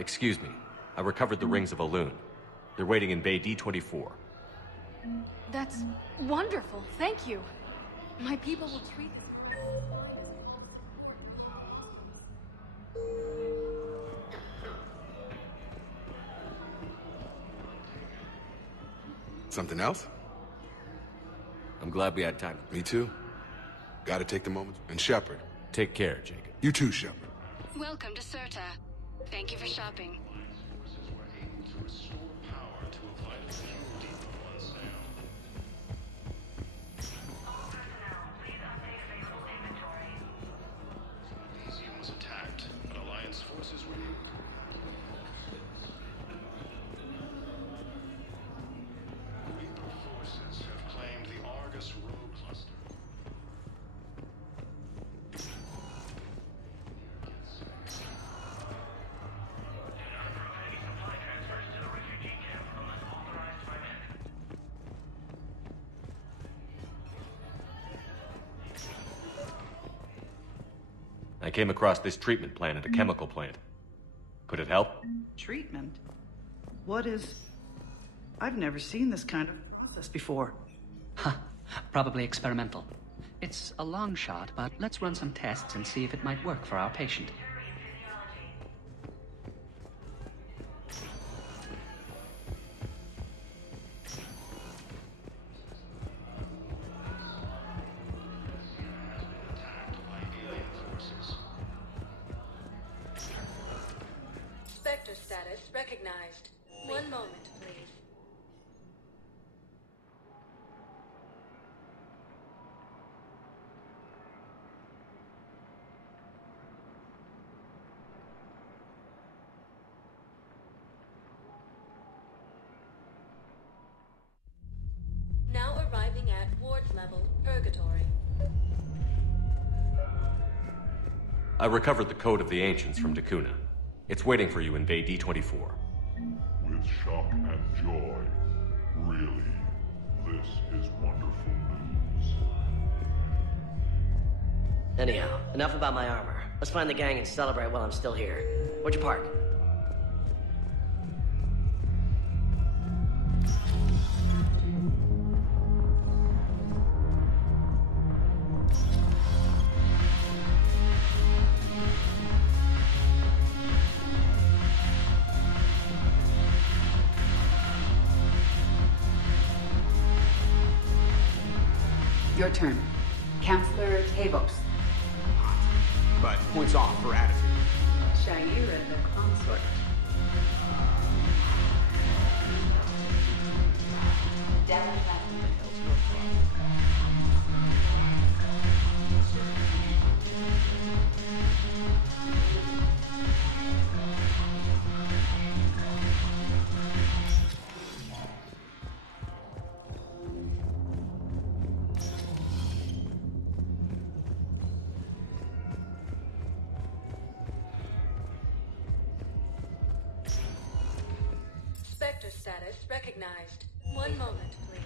Excuse me. I recovered the rings of a loon. They're waiting in Bay D-24. That's wonderful, thank you. My people will treat... Something else? I'm glad we had time. Me too. Gotta take the moment. And Shepard. Take care, Jacob. You too, Shepard. Welcome to Serta. Thank you for shopping. I came across this treatment plant at a chemical plant. Could it help? Treatment? What is... I've never seen this kind of process before. Huh. Probably experimental. It's a long shot, but let's run some tests and see if it might work for our patient. Spectre status recognized. One moment, please. Now arriving at ward level purgatory. I recovered the Code of the Ancients from Dakuna. It's waiting for you in Bay D-24. With shock and joy. Really, this is wonderful news. Anyhow, enough about my armor. Let's find the gang and celebrate while I'm still here. Where'd you park? Your turn. Counselor Tavos. But points off for attitude. Shaira the consort. Spectre status recognized. One moment, please.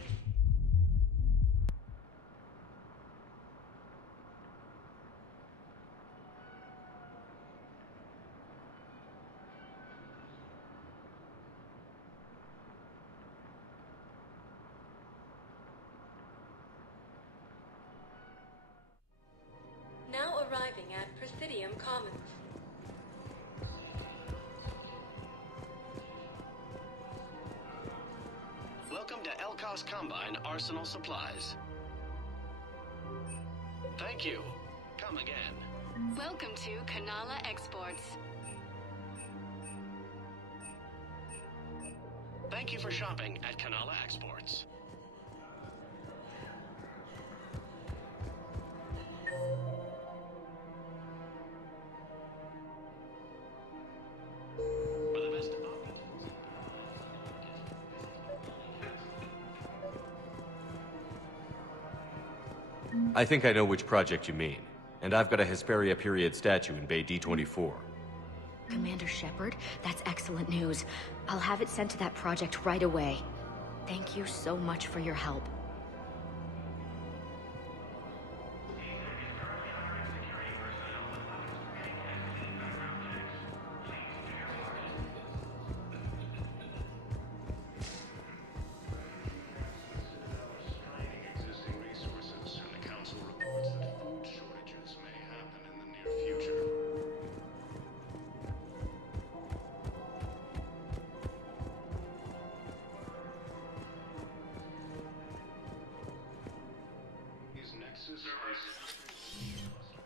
Now arriving at Presidium Commons. Welcome to Elkos Combine Arsenal Supplies. Thank you. Come again. Welcome to Kanala Exports. Thank you for shopping at Kanala Exports. For the best I think I know which project you mean. And I've got a Hesperia period statue in Bay D-24. Commander Shepard, that's excellent news. I'll have it sent to that project right away. Thank you so much for your help.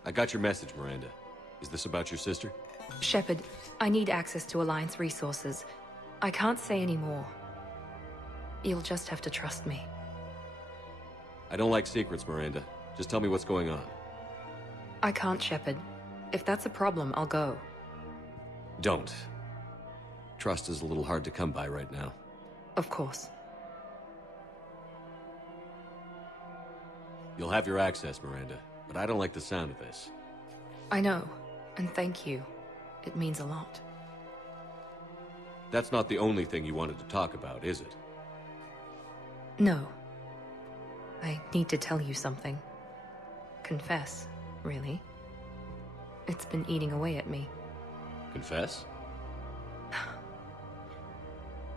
I got your message, Miranda. Is this about your sister? Shepard, I need access to Alliance resources. I can't say any more. You'll just have to trust me. I don't like secrets, Miranda. Just tell me what's going on. I can't, Shepard. If that's a problem, I'll go. Don't. Trust is a little hard to come by right now. Of course. You'll have your access, Miranda, but I don't like the sound of this. I know, and thank you. It means a lot. That's not the only thing you wanted to talk about, is it? No. I need to tell you something. Confess, really. It's been eating away at me. Confess?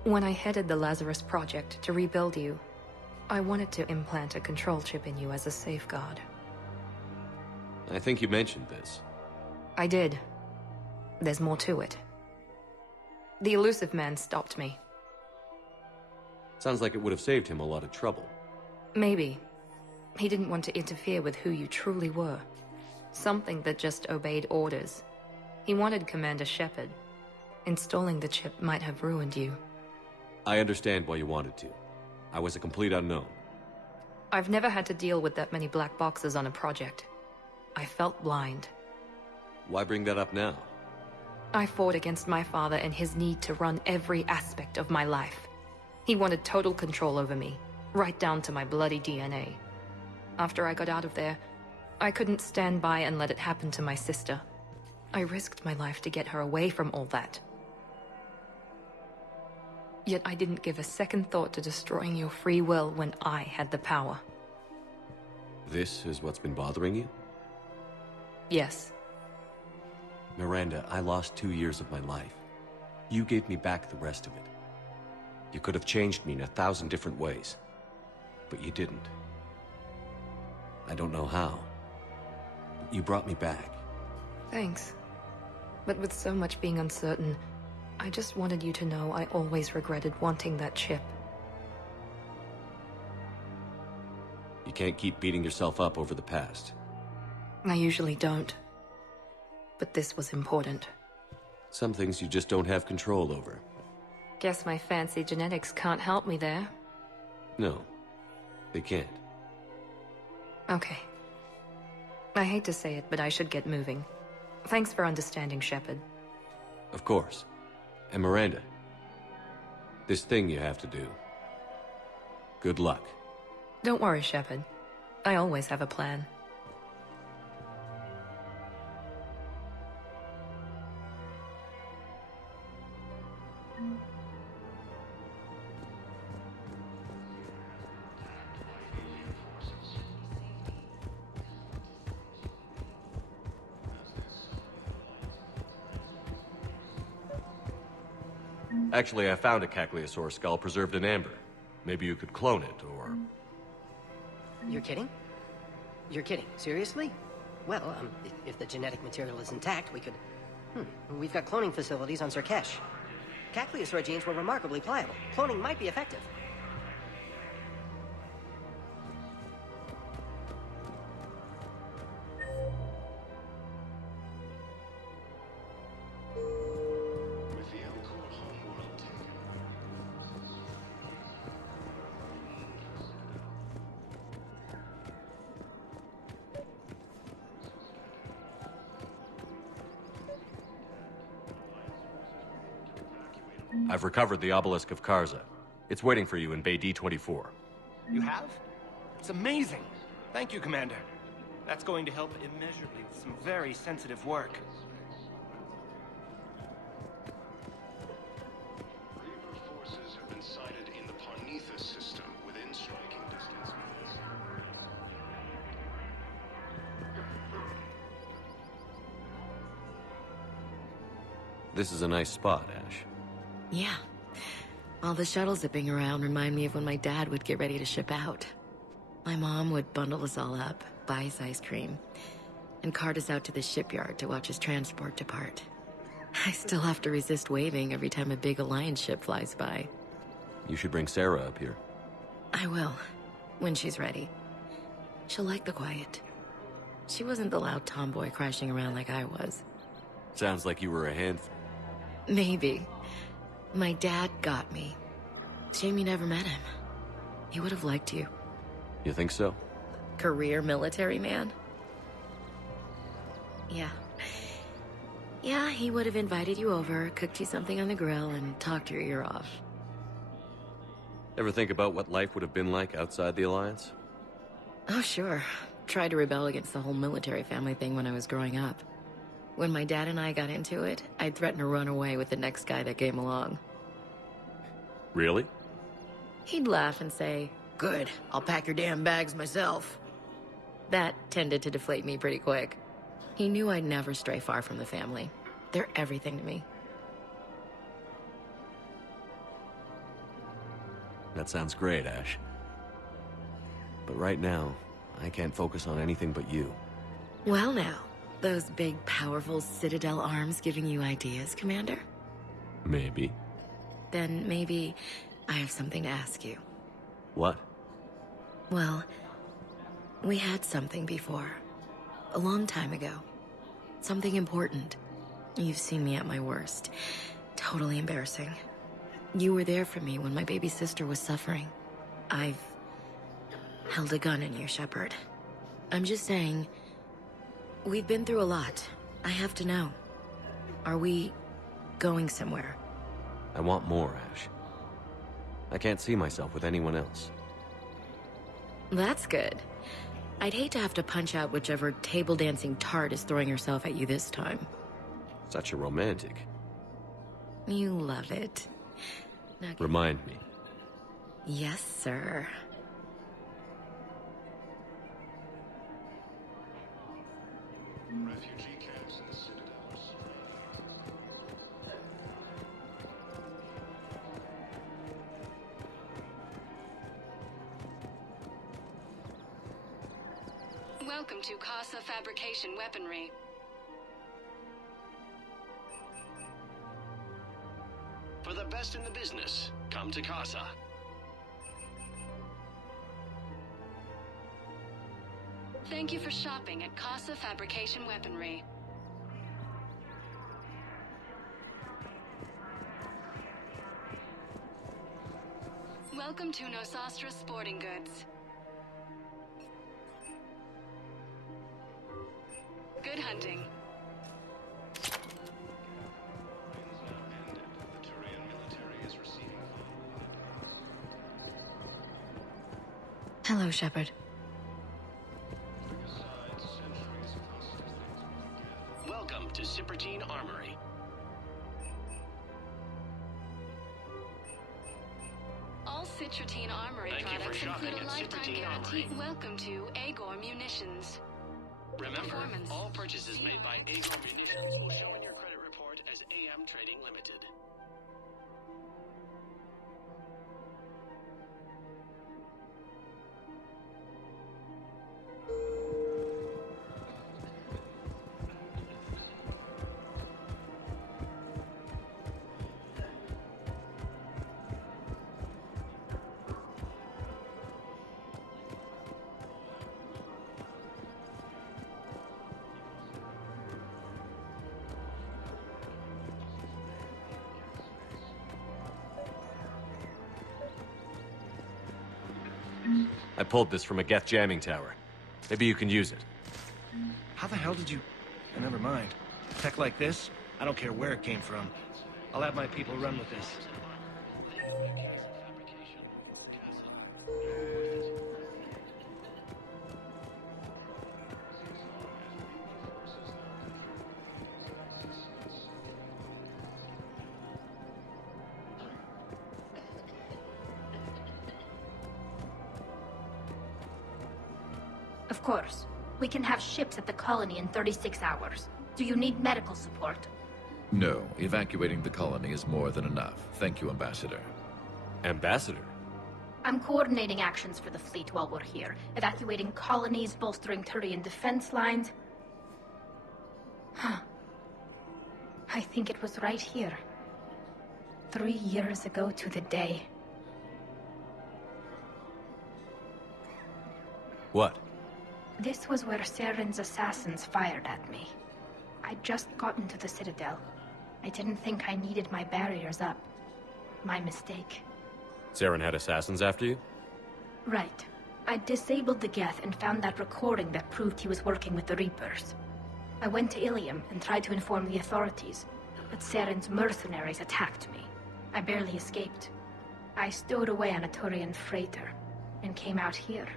When I headed the Lazarus Project to rebuild you, I wanted to implant a control chip in you as a safeguard. I think you mentioned this. I did. There's more to it. The elusive man stopped me. Sounds like it would have saved him a lot of trouble. Maybe. He didn't want to interfere with who you truly were. Something that just obeyed orders. He wanted Commander Shepard. Installing the chip might have ruined you. I understand why you wanted to. I was a complete unknown. I've never had to deal with that many black boxes on a project. I felt blind. Why bring that up now? I fought against my father and his need to run every aspect of my life. He wanted total control over me, right down to my bloody DNA. After I got out of there, I couldn't stand by and let it happen to my sister. I risked my life to get her away from all that. Yet I didn't give a second thought to destroying your free will when I had the power. This is what's been bothering you? Yes. Miranda, I lost 2 years of my life. You gave me back the rest of it. You could have changed me in 1,000 different ways. But you didn't. I don't know how. But you brought me back. Thanks. But with so much being uncertain, I just wanted you to know I always regretted wanting that chip. You can't keep beating yourself up over the past. I usually don't. But this was important. Some things you just don't have control over. Guess my fancy genetics can't help me there. No, they can't. Okay. I hate to say it, but I should get moving. Thanks for understanding, Shepard. Of course. And Miranda, this thing you have to do. Good luck. Don't worry, Shepard. I always have a plan. Actually, I found a Caccleosaur skull preserved in amber. Maybe you could clone it, or... You're kidding? You're kidding. Seriously? Well, if the genetic material is intact, we could... We've got cloning facilities on Surkesh. Caccleosaur genes were remarkably pliable. Cloning might be effective. I've recovered the obelisk of Casa. It's waiting for you in Bay D-24. You have? It's amazing. Thank you, Commander. That's going to help immeasurably with some very sensitive work. Reaper forces have been sighted in the Parnithus system within striking distance of this. This is a nice spot, Ash. Yeah. All the shuttles zipping around remind me of when my dad would get ready to ship out. My mom would bundle us all up, buy us ice cream, and cart us out to the shipyard to watch his transport depart. I still have to resist waving every time a big Alliance ship flies by. You should bring Sarah up here. I will, when she's ready. She'll like the quiet. She wasn't the loud tomboy crashing around like I was. Sounds like you were a handful. Maybe. My dad got me. Shame you never met him. He would have liked you. You think so? Career military man? Yeah. Yeah, he would have invited you over, cooked you something on the grill, and talked your ear off. Ever think about what life would have been like outside the Alliance? Oh, sure. Tried to rebel against the whole military family thing when I was growing up. When my dad and I got into it, I'd threaten to run away with the next guy that came along. Really? He'd laugh and say, "Good, I'll pack your damn bags myself." That tended to deflate me pretty quick. He knew I'd never stray far from the family. They're everything to me. That sounds great, Ash. But right now, I can't focus on anything but you. Well now, those big, powerful Citadel arms giving you ideas, Commander? Maybe. Then maybe I have something to ask you. What? Well, we had something before. A long time ago. Something important. You've seen me at my worst. Totally embarrassing. You were there for me when my baby sister was suffering. I've held a gun in you, Shepard. I'm just saying, we've been through a lot. I have to know. Are we going somewhere? I want more, Ash. I can't see myself with anyone else. That's good. I'd hate to have to punch out whichever table-dancing tart is throwing herself at you this time. Such a romantic. You love it. Remind me. Yes, sir. Refugee camps in the Citadel. Welcome to Casa Fabrication Weaponry. For the best in the business, come to Casa. Thank you for shopping at Casa Fabrication Weaponry. Welcome to Nosastra Sporting Goods. Good hunting. Hello, Shepard. Welcome to Cipertine Armory. All Citrotine Armory Thank you for products shopping include a at lifetime Citrotine guarantee. Armory. Welcome to Agor Munitions. Remember, Performance. all purchases made by Agor Munitions will show in your credit report as AM Trading Limited. I pulled this from a Geth jamming tower. Maybe you can use it. How the hell did you... Never mind. Tech like this, I don't care where it came from. I'll have my people run with this. Of course. We can have ships at the colony in 36 hours. Do you need medical support? No, evacuating the colony is more than enough. Thank you, Ambassador. Ambassador? I'm coordinating actions for the fleet while we're here. Evacuating colonies, bolstering Turian defense lines. Huh. I think it was right here. 3 years ago to the day. What? This was where Saren's assassins fired at me. I'd just gotten to the Citadel. I didn't think I needed my barriers up. My mistake. Saren had assassins after you? Right. I disabled the Geth and found that recording that proved he was working with the Reapers. I went to Ilium and tried to inform the authorities, but Saren's mercenaries attacked me. I barely escaped. I stowed away on a Turian freighter and came out here.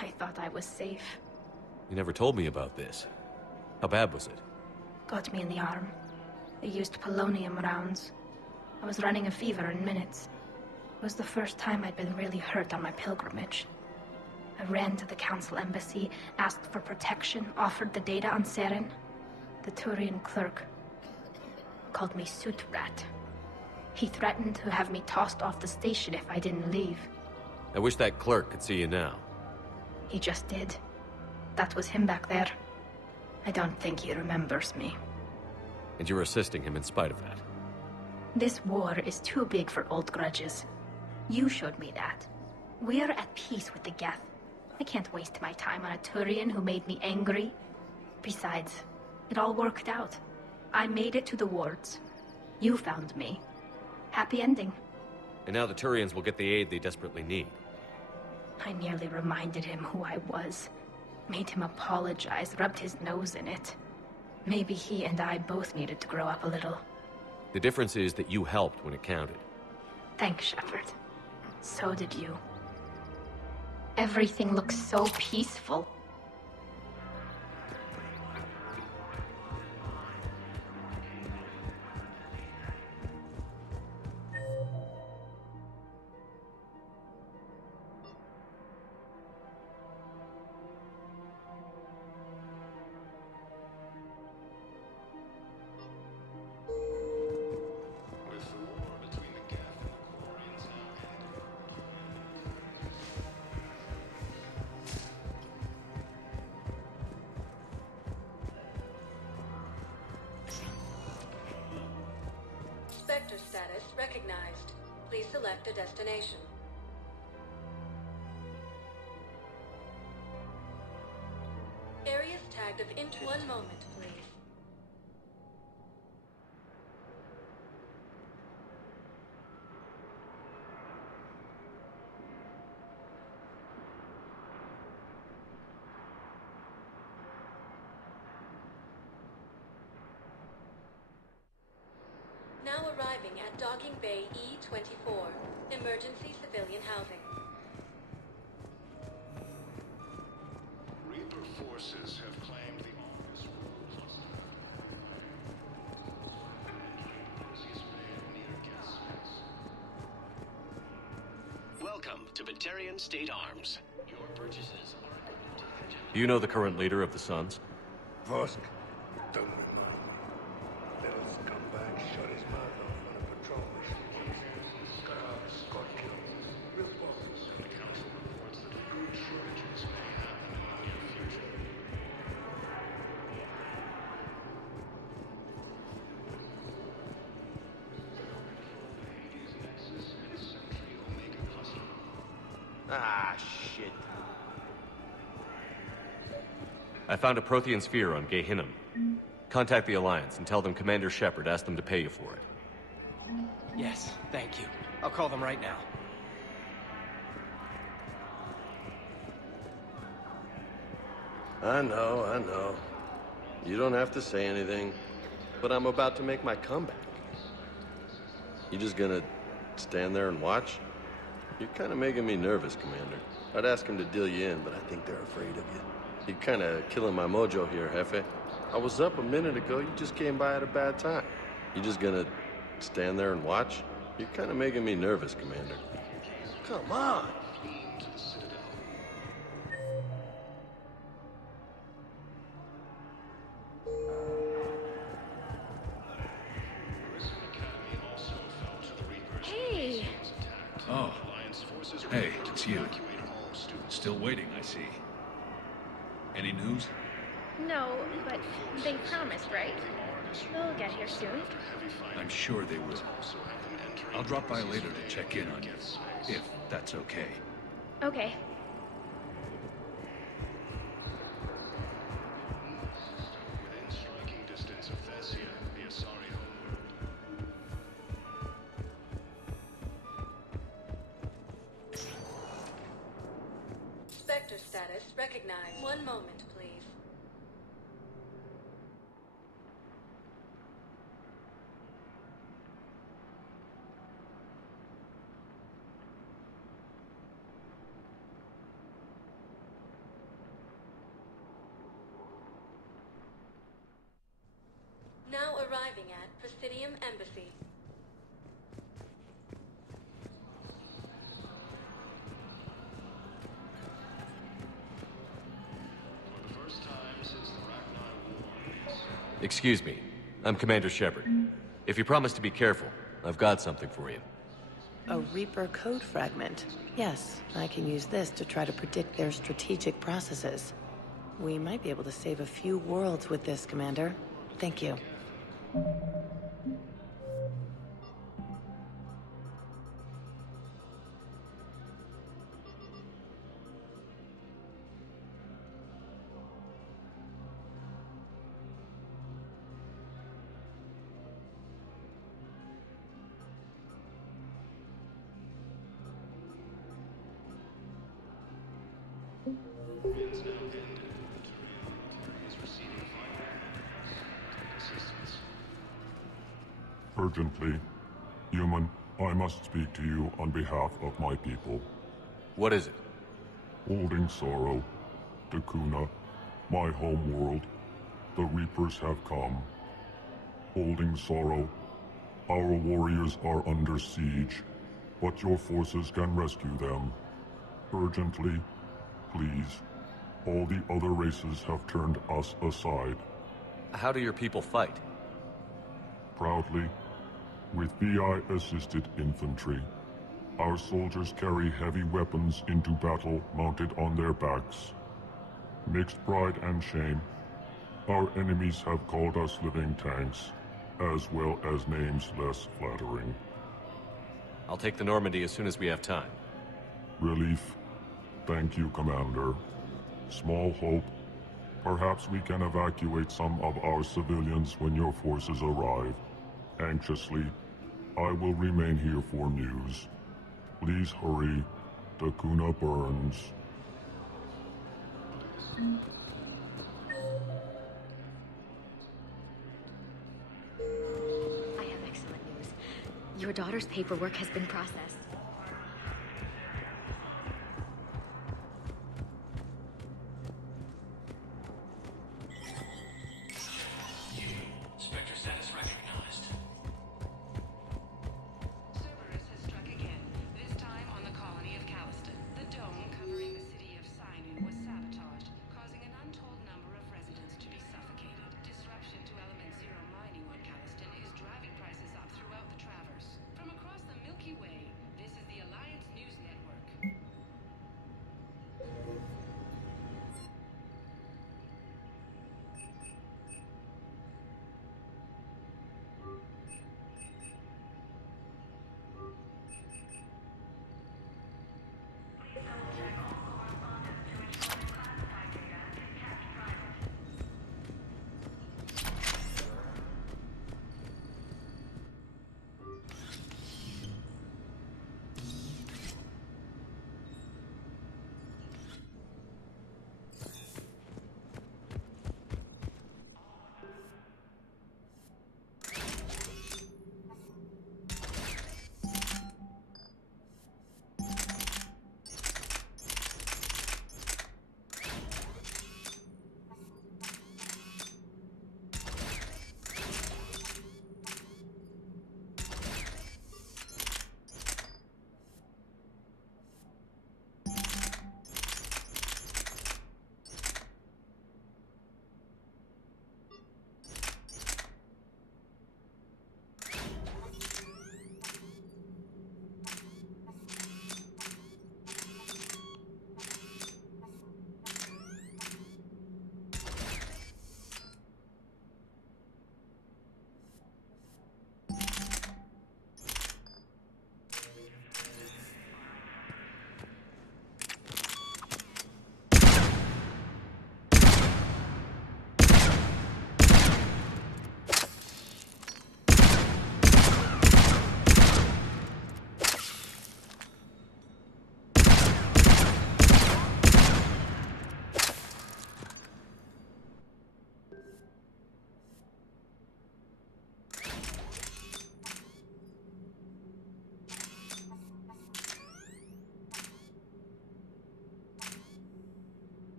I thought I was safe. You never told me about this. How bad was it? Got me in the arm. They used polonium rounds. I was running a fever in minutes. It was the first time I'd been really hurt on my pilgrimage. I ran to the Council Embassy, asked for protection, offered the data on Saren. The Turian clerk called me Soot Rat. He threatened to have me tossed off the station if I didn't leave. I wish that clerk could see you now. He just did. That was him back there. I don't think he remembers me. And you're assisting him in spite of that. This war is too big for old grudges. You showed me that. We're at peace with the Geth. I can't waste my time on a Turian who made me angry. Besides, it all worked out. I made it to the wards. You found me. Happy ending. And now the Turians will get the aid they desperately need. I nearly reminded him who I was. Made him apologize, rubbed his nose in it. Maybe he and I both needed to grow up a little. The difference is that you helped when it counted. Thanks, Shepard. So did you. Everything looks so peaceful. Spectre status recognized. Please select a destination. Areas tagged of interest. One moment, please. Now arriving at Docking Bay E-24, emergency civilian housing. Reaper forces have claimed the office cluster. Welcome to Batarian State Arms. Your purchases are... Do you know the current leader of the Suns? Vosk. Little scumbag shut his mouth off on a patrol mission. Got out, got killed. Real boss. The council reports that food shortages may happen in the near future. Ah, shit. I found a Prothean sphere on Gehinnom. Contact the Alliance and tell them Commander Shepard asked them to pay you for it. Yes, thank you. I'll call them right now. I know. You don't have to say anything, but I'm about to make my comeback. You just gonna stand there and watch? You're kind of making me nervous, Commander. I'd ask them to deal you in, but I think they're afraid of you. You're kind of killing my mojo here, Jefe. I was up a minute ago, you just came by at a bad time. You just gonna stand there and watch? You're kind of making me nervous, Commander. Come on! Hey! Oh. Hey, it's you. Still waiting, I see. Any news? No, but they promised, right? They'll get here soon. I'm sure they will. I'll drop by later to check in on you, if that's okay. Okay. One moment, please. Now arriving at Presidium Embassy. Excuse me. I'm Commander Shepard. If you promise to be careful, I've got something for you. A Reaper code fragment. Yes, I can use this to try to predict their strategic processes. We might be able to save a few worlds with this, Commander. Thank you. Urgently. Human, I must speak to you on behalf of my people. What is it? Holding sorrow. Dakuna, my home world. The Reapers have come. Holding sorrow. Our warriors are under siege, but your forces can rescue them. Urgently, please. All the other races have turned us aside. How do your people fight? Proudly, with VI-assisted infantry. Our soldiers carry heavy weapons into battle mounted on their backs. Mixed pride and shame, our enemies have called us living tanks, as well as names less flattering. I'll take the Normandy as soon as we have time. Relief. Thank you, Commander. Small hope. Perhaps we can evacuate some of our civilians when your forces arrive. Anxiously, I will remain here for news. Please hurry. Dakuna burns. I have excellent news. Your daughter's paperwork has been processed.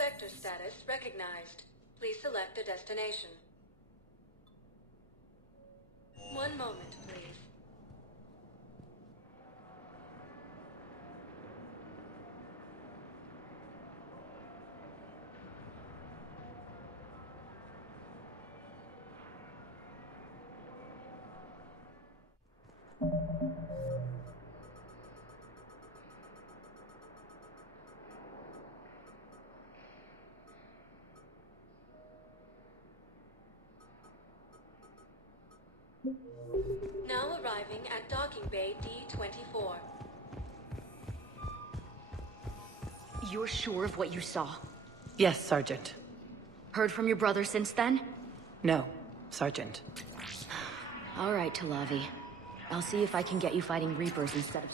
Spectre status recognized. Please select a destination. 1 moment, please. Now arriving at Docking Bay D-24. You're sure of what you saw? Yes, Sergeant. Heard from your brother since then? No, Sergeant. All right, Talavi. I'll see if I can get you fighting Reapers instead of...